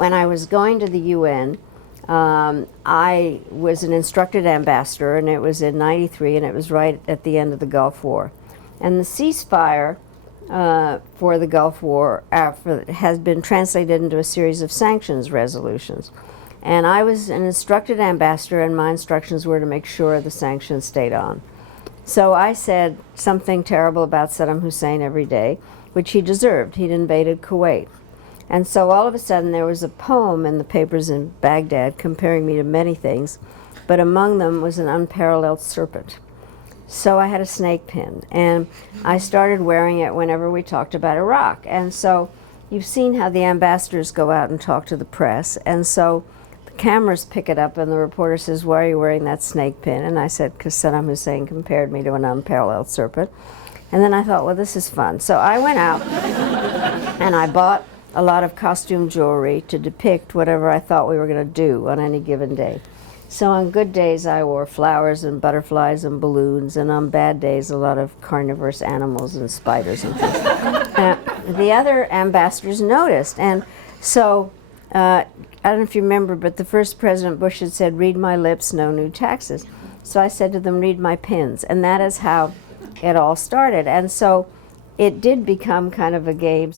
when I was going to the UN, I was an instructed ambassador, and it was in '93, and it was right at the end of the Gulf War. And the ceasefire for the Gulf War has been translated into a series of sanctions resolutions. And I was an instructed ambassador, and my instructions were to make sure the sanctions stayed on. So I said something terrible about Saddam Hussein every day, which he deserved. He'd invaded Kuwait. And so all of a sudden there was a poem in the papers in Baghdad comparing me to many things, but among them was an unparalleled serpent. So I had a snake pin, and I started wearing it whenever we talked about Iraq. And so you've seen how the ambassadors go out and talk to the press, and so the cameras pick it up, and the reporter says, "Why are you wearing that snake pin?" And I said, "Because Saddam Hussein compared me to an unparalleled serpent." And then I thought, well, this is fun. So I went out and I bought a lot of costume jewelry to depict whatever I thought we were going to do on any given day. So on good days I wore flowers and butterflies and balloons, and on bad days a lot of carnivorous animals and spiders and things. The other ambassadors noticed, and so I don't know if you remember, but the first President Bush had said, "Read my lips, no new taxes." So I said to them, "Read my pins," and that is how it all started. And so it did become kind of a game.